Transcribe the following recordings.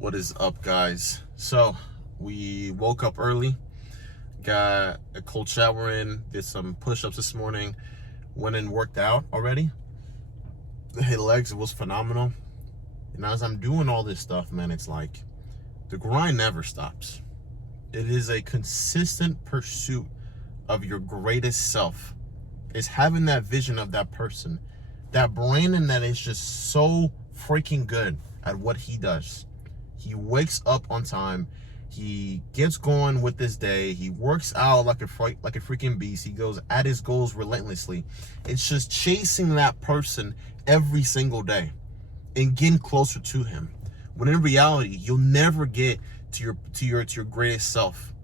What is up, guys? So we woke up early, got a cold shower in, did some push-ups this morning, went and worked out already. The legs, it was phenomenal. And as I'm doing all this stuff, man, it's like the grind never stops. It is a consistent pursuit of your greatest self. It's having that vision of that person, that Brandon that is just so freaking good at what he does. He wakes up on time. He gets going with this day. He works out like a freaking beast. He goes at his goals relentlessly. It's just chasing that person every single day and getting closer to him. When in reality, you'll never get to your greatest self,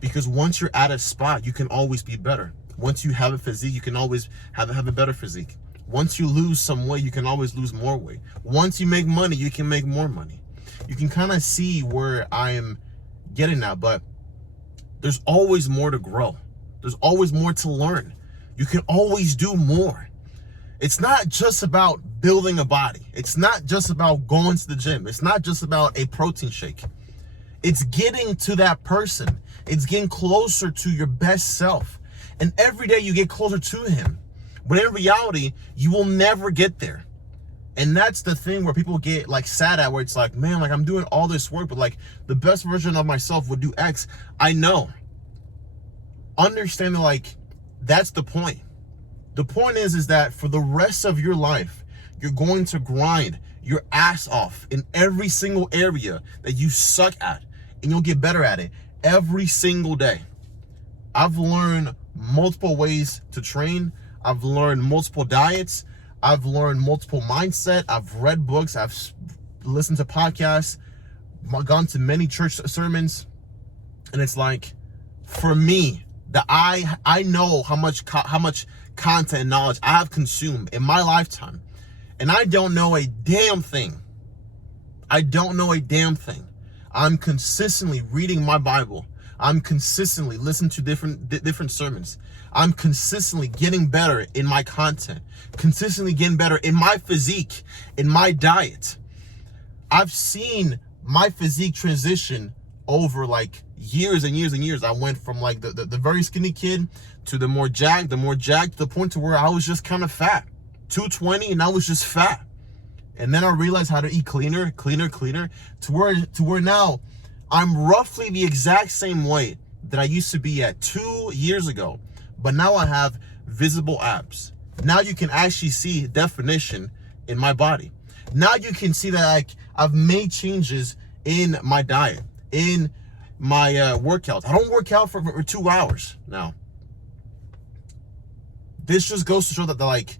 because once you're at a spot, you can always be better. Once you have a physique, you can always have a better physique. Once you lose some weight, you can always lose more weight. Once you make money, you can make more money. You can kind of see where I am getting at, but there's always more to grow. There's always more to learn. You can always do more. It's not just about building a body. It's not just about going to the gym. It's not just about a protein shake. It's getting to that person. It's getting closer to your best self. And every day you get closer to him. But in reality, you will never get there. And that's the thing where people get like sad at, where it's like, man, like I'm doing all this work, but like the best version of myself would do X. I know. Understand that, like, that's the point. The point is that for the rest of your life, you're going to grind your ass off in every single area that you suck at, and you'll get better at it every single day. I've learned multiple ways to train. I've learned multiple diets. I've learned multiple mindset. I've read books. I've listened to podcasts, gone to many church sermons. And it's like, for me, that I know how much content and knowledge I have consumed in my lifetime. And I don't know a damn thing. I don't know a damn thing. I'm consistently reading my Bible. I'm consistently listening to different sermons. I'm consistently getting better in my content, consistently getting better in my physique, in my diet. I've seen my physique transition over like years and years and years. I went from like the very skinny kid to the more jacked, to the point to where I was just kind of fat. 220 and I was just fat. And then I realized how to eat cleaner, to where now I'm roughly the exact same weight that I used to be at 2 years ago. But now I have visible abs. Now you can actually see definition in my body. Now you can see that I've made changes in my diet, in my workouts. I don't work out for 2 hours now. This just goes to show that like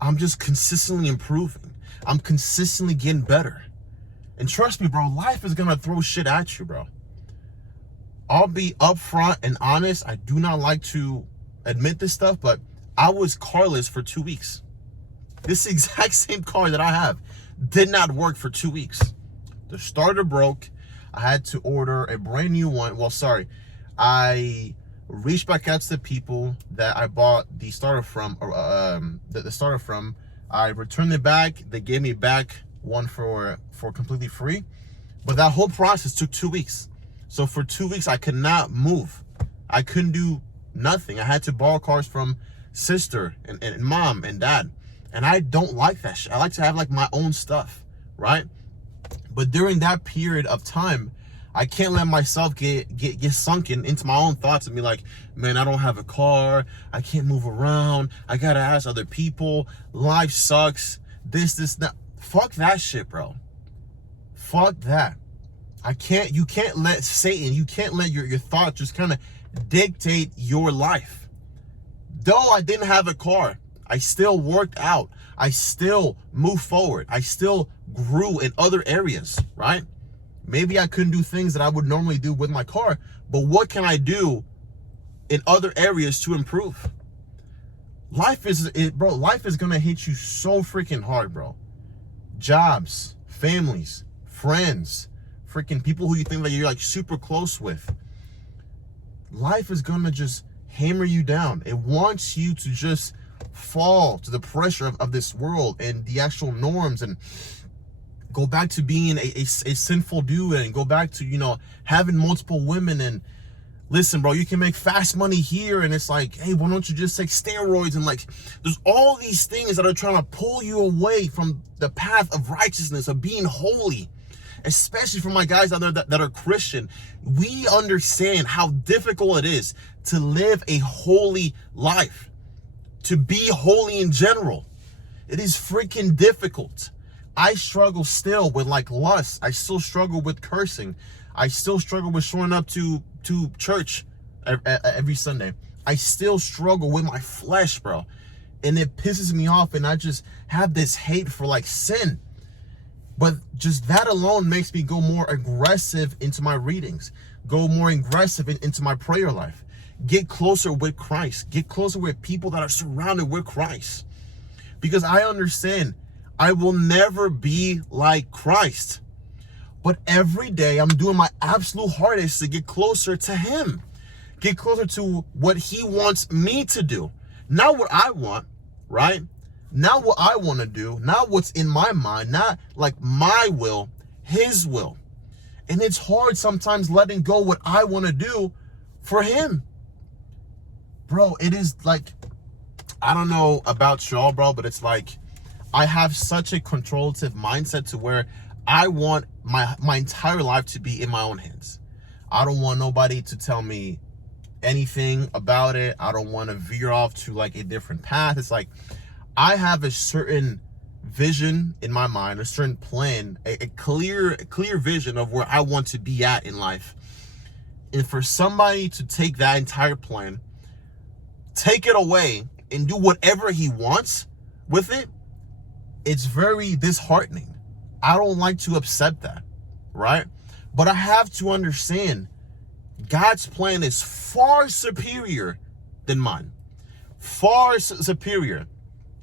I'm just consistently improving. I'm consistently getting better. And trust me, bro, life is gonna throw shit at you, bro. I'll be upfront and honest. I do not like to admit this stuff, but I was carless for 2 weeks. This exact same car that I have did not work for 2 weeks. The starter broke. I had to order a brand new one. Well, sorry. I reached back out to the people that I bought the starter from, the starter from. I returned it back. They gave me back one for completely free. But that whole process took 2 weeks. So for 2 weeks, I could not move. I couldn't do nothing. I had to borrow cars from sister and mom and dad. And I don't like that shit. I like to have like my own stuff, right? But during that period of time, I can't let myself get sunken into my own thoughts and be like, man, I don't have a car. I can't move around. I gotta ask other people. Life sucks. This, that. Fuck that shit, bro. Fuck that. You can't let Satan, you can't let your thoughts just kind of dictate your life. Though I didn't have a car, I still worked out. I still moved forward. I still grew in other areas, right? Maybe I couldn't do things that I would normally do with my car, but what can I do in other areas to improve? Life is gonna hit you so freaking hard, bro. Jobs, families, friends, freaking people who you think that you're like super close with. Life is gonna just hammer you down. It wants you to just fall to the pressure of this world and the actual norms and go back to being a sinful dude, and go back to, you know, having multiple women. And listen, bro, you can make fast money here, and it's like, hey, why don't you just take steroids? And like, there's all these things that are trying to pull you away from the path of righteousness, of being holy. Especially for my guys out there that are Christian. We understand how difficult it is to live a holy life, to be holy in general. It is freaking difficult. I struggle still with like lust. I still struggle with cursing. I still struggle with showing up to church every Sunday. I still struggle with my flesh, bro. And it pisses me off, and I just have this hate for like sin. But just that alone makes me go more aggressive into my readings, go more aggressive into my prayer life, get closer with Christ, get closer with people that are surrounded with Christ. Because I understand I will never be like Christ. But every day I'm doing my absolute hardest to get closer to him, get closer to what he wants me to do. Not what I want, right? Not what I want to do, not what's in my mind, not like my will, his will. And it's hard sometimes letting go what I want to do for him. Bro, it is like, I don't know about y'all, bro, but it's like I have such a controlative mindset to where I want my entire life to be in my own hands. I don't want nobody to tell me anything about it. I don't want to veer off to like a different path. It's like, I have a certain vision in my mind, a certain plan, a clear vision of where I want to be at in life. And for somebody to take that entire plan, take it away, and do whatever he wants with it, it's very disheartening. I don't like to accept that, right? But I have to understand God's plan is far superior than mine. Far superior.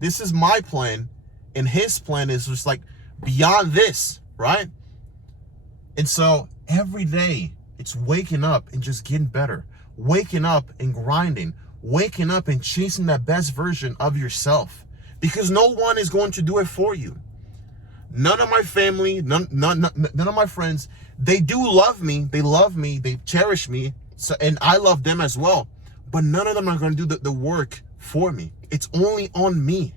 This is my plan, and his plan is just like beyond this, right? And so every day it's waking up and just getting better, waking up and grinding, waking up and chasing that best version of yourself, because no one is going to do it for you. None of my family, none of my friends, they do love me. They love me. They cherish me. So, and I love them as well. But none of them are going to do the work for me. It's only on me.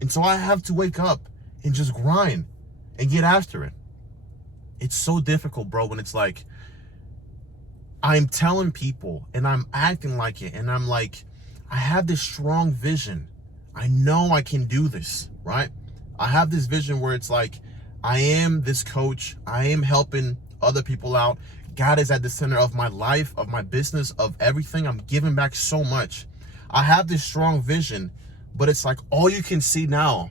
And so I have to wake up and just grind and get after it. It's so difficult, bro, when it's like, I'm telling people and I'm acting like it. And I'm like, I have this strong vision. I know I can do this, right? I have this vision where it's like, I am this coach. I am helping other people out. God is at the center of my life, of my business, of everything. I'm giving back so much. I have this strong vision, but it's like all you can see now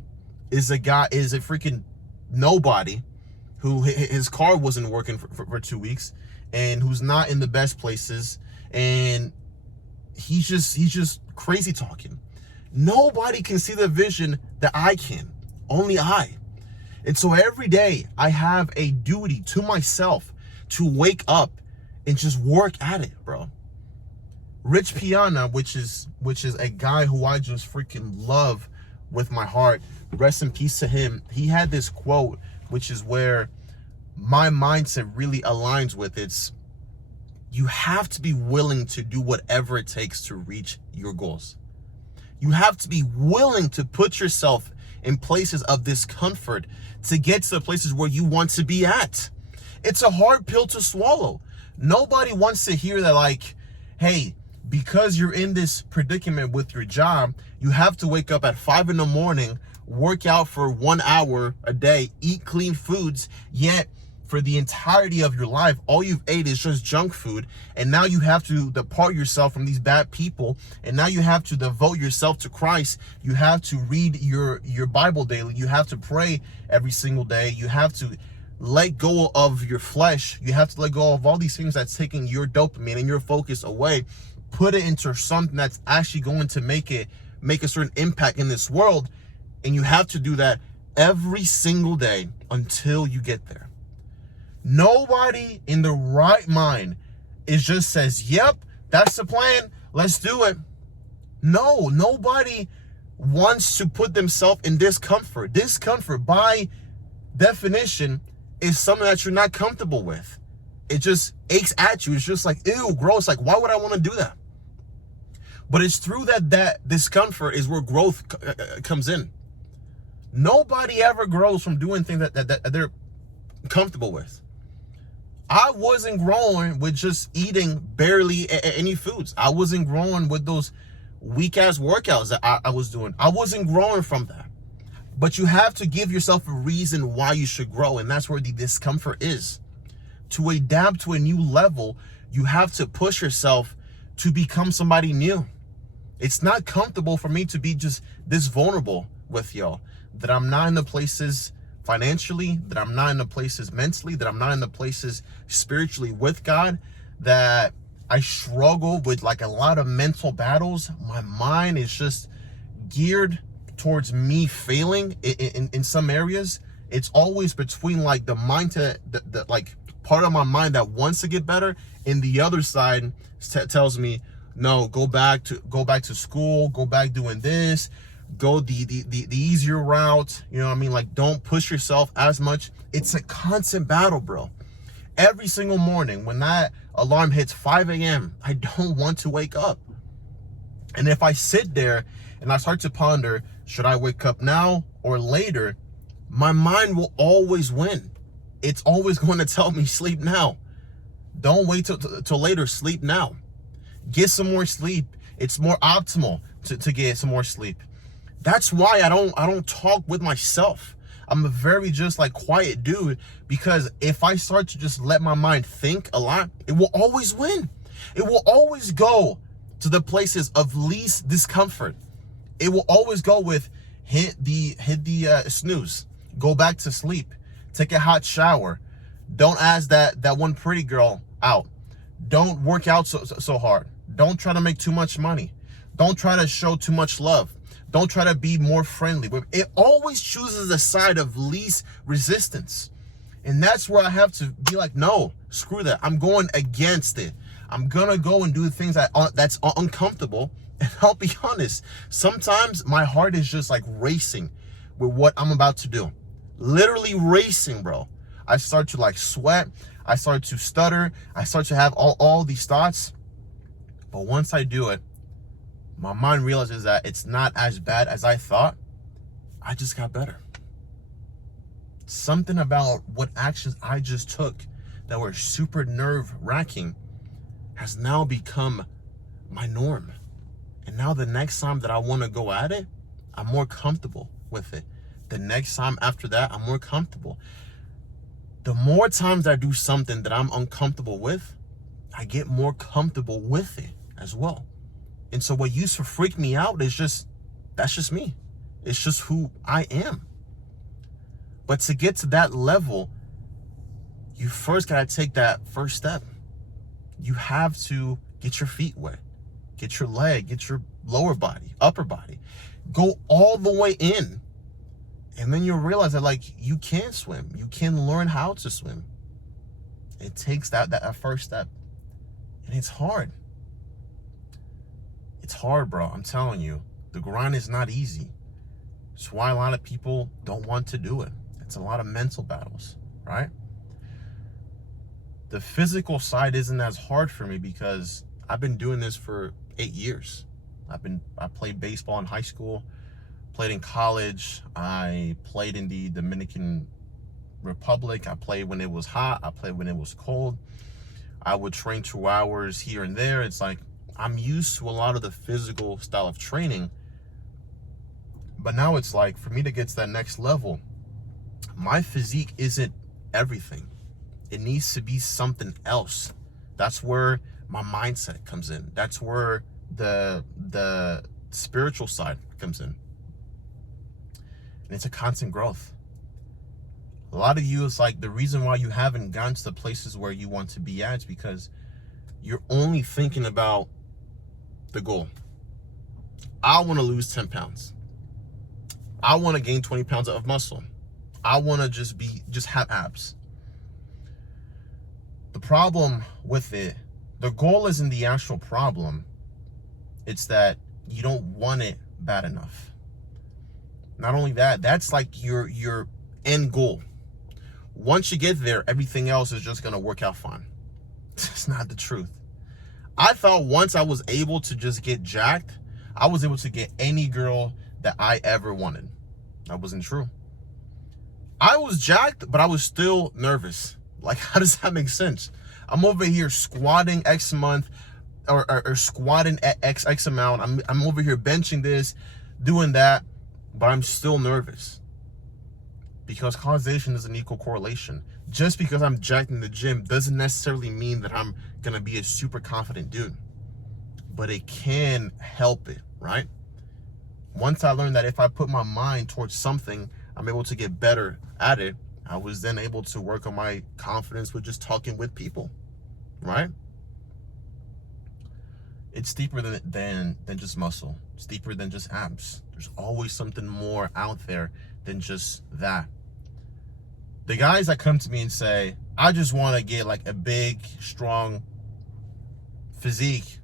is a freaking nobody who his car wasn't working for 2 weeks and who's not in the best places. And he's just crazy talking. Nobody can see the vision that I can, only I. And so every day I have a duty to myself to wake up and just work at it, bro. Rich Piana, which is a guy who I just freaking love with my heart, rest in peace to him. He had this quote, which is where my mindset really aligns with. It's, you have to be willing to do whatever it takes to reach your goals. You have to be willing to put yourself in places of discomfort to get to the places where you want to be at. It's a hard pill to swallow. Nobody wants to hear that, like, hey, because you're in this predicament with your job, you have to wake up at 5 a.m, work out for 1 hour a day, eat clean foods, yet for the entirety of your life, all you've ate is just junk food. And now you have to depart yourself from these bad people. And now you have to devote yourself to Christ. You have to read your Bible daily. You have to pray every single day. You have to let go of your flesh. You have to let go of all these things that's taking your dopamine and your focus away. Put it into something that's actually going to make a certain impact in this world. And you have to do that every single day until you get there. Nobody in the right mind just says, yep, that's the plan, let's do it. No, nobody wants to put themselves in discomfort by definition is something that you're not comfortable with. It just aches at you. It's just like, ew, gross. Like, why would I want to do that? But it's through that discomfort is where growth comes in. Nobody ever grows from doing things that they're comfortable with. I wasn't growing with just eating barely any foods. I wasn't growing with those weak ass workouts that I was doing. I wasn't growing from that. But you have to give yourself a reason why you should grow. And that's where the discomfort is. To adapt to a new level, you have to push yourself to become somebody new. It's not comfortable for me to be just this vulnerable with y'all. That I'm not in the places financially, that I'm not in the places mentally, that I'm not in the places spiritually with God, that I struggle with like a lot of mental battles. My mind is just geared towards me failing in some areas. It's always between like the mind to the like part of my mind that wants to get better, and the other side tells me, no, go back to school, go back doing this, go the easier route. You know what I mean? Like, don't push yourself as much. It's a constant battle, bro. Every single morning when that alarm hits 5 a.m., I don't want to wake up. And if I sit there and I start to ponder, should I wake up now or later? My mind will always win. It's always going to tell me, sleep now. Don't wait till later, sleep now. Get some more sleep. It's more optimal to get some more sleep. That's why I don't talk with myself. I'm a very just like quiet dude, because if I start to just let my mind think a lot, it will always win. It will always go to the places of least discomfort. It will always go with hit the snooze, go back to sleep, take a hot shower, don't ask that one pretty girl out, don't work out so hard, don't try to make too much money, don't try to show too much love, don't try to be more friendly. It always chooses the side of least resistance. And that's where I have to be like, no, screw that. I'm going against it. I'm gonna go and do things that's uncomfortable. And I'll be honest, sometimes my heart is just like racing with what I'm about to do. Literally racing, bro. I start to like sweat. I start to stutter. I start to have all these thoughts. But once I do it, my mind realizes that it's not as bad as I thought. I just got better. Something about what actions I just took that were super nerve-wracking has now become my norm. And now the next time that I want to go at it, I'm more comfortable with it. The next time after that, I'm more comfortable. The more times I do something that I'm uncomfortable with, I get more comfortable with it as well. And so what used to freak me out is that's just me. It's just who I am. But to get to that level, you first got to take that first step. You have to get your feet wet, get your leg, get your lower body, upper body, go all the way in. And then you'll realize that like you can swim. You can learn how to swim. It takes that first step. And it's hard. It's hard, bro. I'm telling you. The grind is not easy. It's why a lot of people don't want to do it. It's a lot of mental battles, right? The physical side isn't as hard for me because I've been doing this for 8 years. I played baseball in high school, played in college. I played in the Dominican Republic. I played when it was hot. I played when it was cold. I would train 2 hours here and there. It's like I'm used to a lot of the physical style of training. But now it's like for me to get to that next level, my physique isn't everything. It needs to be something else. That's where my mindset comes in. That's where the spiritual side comes in. And it's a constant growth. A lot of you, it's like the reason why you haven't gotten to the places where you want to be at is because you're only thinking about the goal. I want to lose 10 pounds. I want to gain 20 pounds of muscle. I want to just have abs. The problem with it, the goal isn't the actual problem. It's that you don't want it bad enough. Not only that, that's like your end goal. once you get there, everything else is just going to work out fine. It's not the truth. I thought once I was able to just get jacked, I was able to get any girl that I ever wanted. That wasn't true. I was jacked, but I was still nervous. Like, how does that make sense? I'm over here squatting X month or squatting X amount. I'm over here benching this, doing that, but I'm still nervous. Because causation doesn't equal correlation. Just because I'm jacked in the gym doesn't necessarily mean that I'm going to be a super confident dude. But it can help it, right? Once I learned that if I put my mind towards something, I'm able to get better at it, I was then able to work on my confidence with just talking with people, right? It's deeper than just muscle. It's deeper than just abs. There's always something more out there than just that. The guys that come to me and say, I just want to get like a big, strong physique,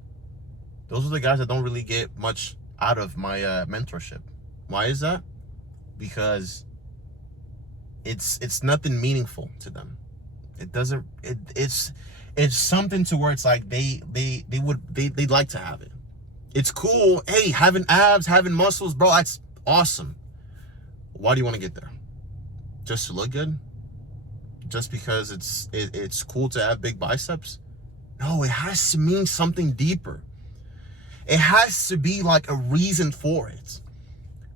those are the guys that don't really get much out of my mentorship. Why is that? Because it's nothing meaningful to them. It doesn't. It's something to where it's like they'd like to have it. It's cool. Hey, having abs, having muscles, bro, that's awesome. Why do you want to get there? Just to look good? Just because it's cool to have big biceps? No, it has to mean something deeper. It has to be like a reason for it.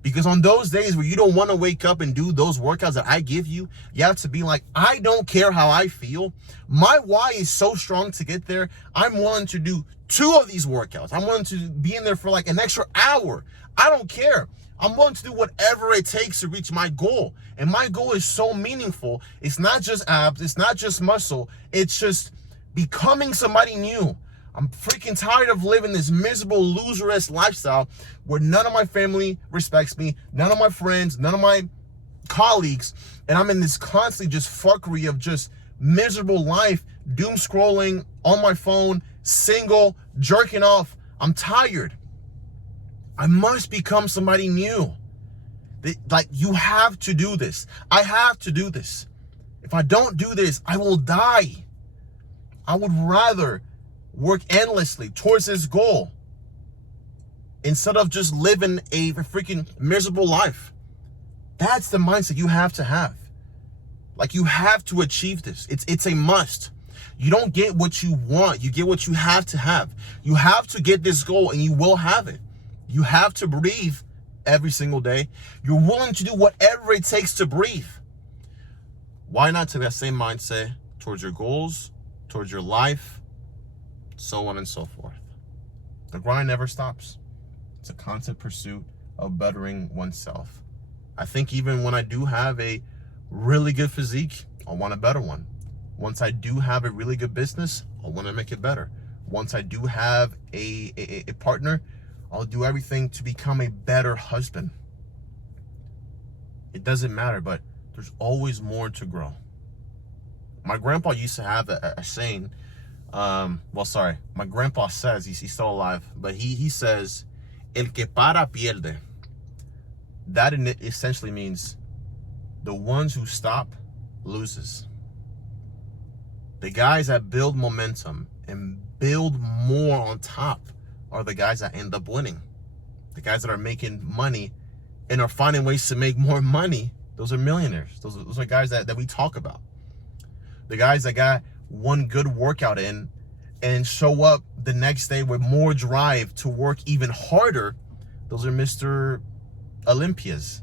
Because on those days where you don't want to wake up and do those workouts that I give you, you have to be like, I don't care how I feel. My why is so strong to get there. I'm willing to do 2 of these workouts. I'm willing to be in there for like an extra hour. I don't care. I'm willing to do whatever it takes to reach my goal. And my goal is so meaningful. It's not just abs. It's not just muscle. It's just becoming somebody new. I'm freaking tired of living this miserable loser-esque lifestyle where none of my family respects me, none of my friends, none of my colleagues, and I'm in this constantly just fuckery of just miserable life, doom scrolling on my phone, single, jerking off. I'm tired. I must become somebody new. Like, you have to do this. I have to do this. If I don't do this, I will die. I would rather work endlessly towards this goal instead of just living a freaking miserable life. That's the mindset you have to have. Like, you have to achieve this. It's a must. You don't get what you want. You get what you have to have. You have to get this goal and you will have it. You have to breathe every single day. You're willing to do whatever it takes to breathe. Why not take that same mindset towards your goals, towards your life, so on and so forth? The grind never stops. It's a constant pursuit of bettering oneself. I think even when I do have a really good physique, I want a better one. Once I do have a really good business, I want to make it better. Once I do have a partner, I'll do everything to become a better husband. It doesn't matter, but there's always more to grow. My grandpa used to have a saying. My grandpa says, he's still alive, but he says, el que para pierde. That essentially means the ones who stop loses. The guys that build momentum and build more on top are the guys that end up winning. The guys that are making money and are finding ways to make more money, those are millionaires. Those are guys that we talk about. The guys that got one good workout in and show up the next day with more drive to work even harder, those are Mr. Olympias,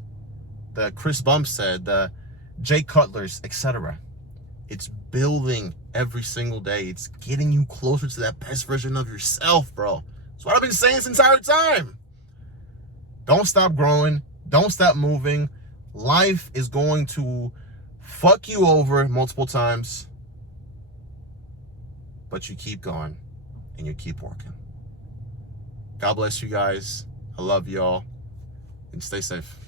the Chris Bumstead, the Jay Cutlers, etc. It's building every single day. It's getting you closer to that best version of yourself, bro. That's what I've been saying this entire time. Don't stop growing. Don't stop moving. Life is going to fuck you over multiple times, but you keep going and you keep working. God bless you guys. I love y'all and stay safe.